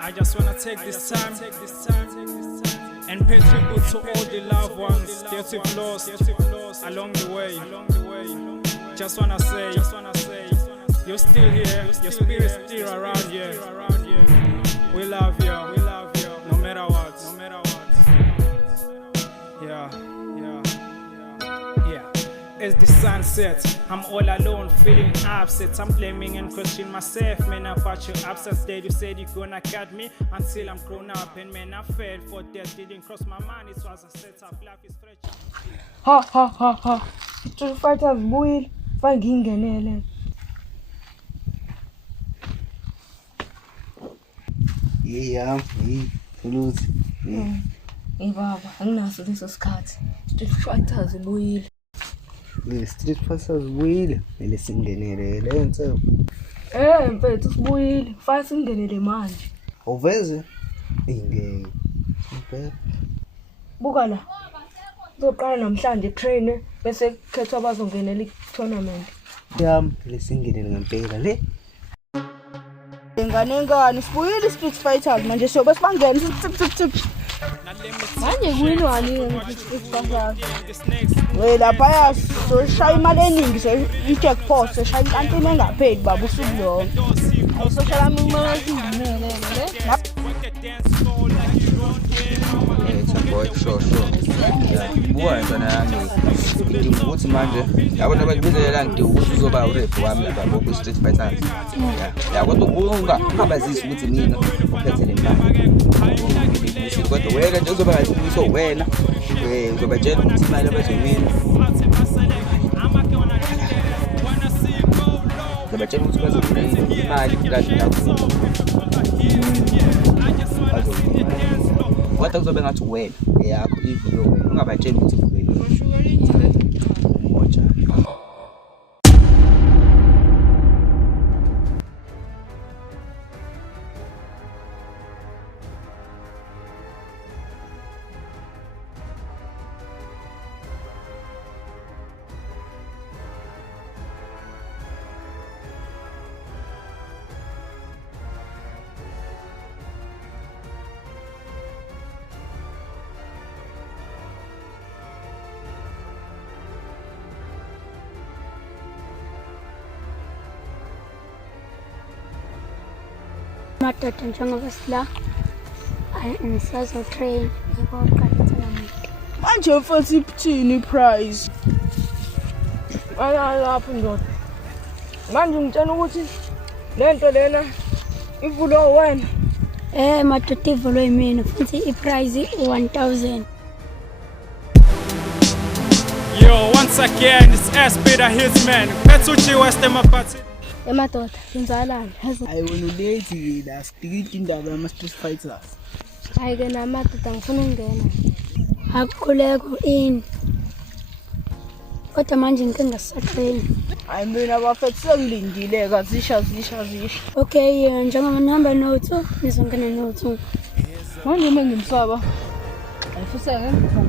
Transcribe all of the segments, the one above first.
I just wanna take this time and pay tribute to all the loved ones that we've lost along the way. Just wanna say, you're still here, your spirit's still around here. We love you, no matter what. Yeah. As the sun sets, I'm all alone, feeling upset. I'm blaming and questioning myself, man, about your absence. Dad, you said you're gonna cut me until I'm grown up. And man, I fell for death, didn't cross my mind. It was a setup, life is fragile. Ha. Street Fighters buil, fangingenele. Yeah, Fuluzi. Baba, anginaso leso sikhathi. Street Fighters buil. Street Fighters buil, mele singenele lenze. Mfethu sibuyile, fa singenele manje. Awuveze ingeke. Impela. Buka la. Uzoqala namhlanje train bese kukhethwa abazongenela i-tournament. Yami lesingenele ngempela le. Ngane sibuyile Street Fighters manje sobe sibangena tip. Manje kuyinwani nge-Street Fighters. Lapha soshaya imali eningi i-jackpot soshaya inkantini engapheli baba usuku lonke. Ayisoshaya imali ezingenele le. Boy, sure. Buka ngana yami. Ngidinga ukuthi manje yabona abakubizelela ngidinga ukuthi uzoba urep wami lapha ku Street Fighters. Ya kodwa ungabazisi ukuthi mina uphethe le mali. Kodwa wena nje uzoba ngathi uyiso wena. Uzobatshela ukuthi imali abazoyina. Uzobatshela ukuthi bazofuna imali kahle yakho. Kodwa kuzobe ngathi wena yakho ivulo wena ungabatsheli ukuthi wena umoja. Madoda njengoba sila ngisazo-train ngiboqalethenamini Manje mfethu iphuthini i-prize. Lapho ndoda. Manje ngitshela ukuthi lento lena ivulo wena. madoda ivulwe yimina futhi i-prize 1000. Yo, once again, it's SP the Hitman. Petsuchi West Mapati. Madoda ngizalana Ayiwona late la street indaba yama Street Fighters. hayi-ke namadoda ngifuna ukungena akukhuleko ini kodwa manje ngicinga sisatrain. Hayi mina bafethu sengilindile kazisha. Okay, njengoba nihamba no-2 nizongena no-2. Manje uma ngimsaba. Ayifuse ngempha.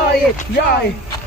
Try it.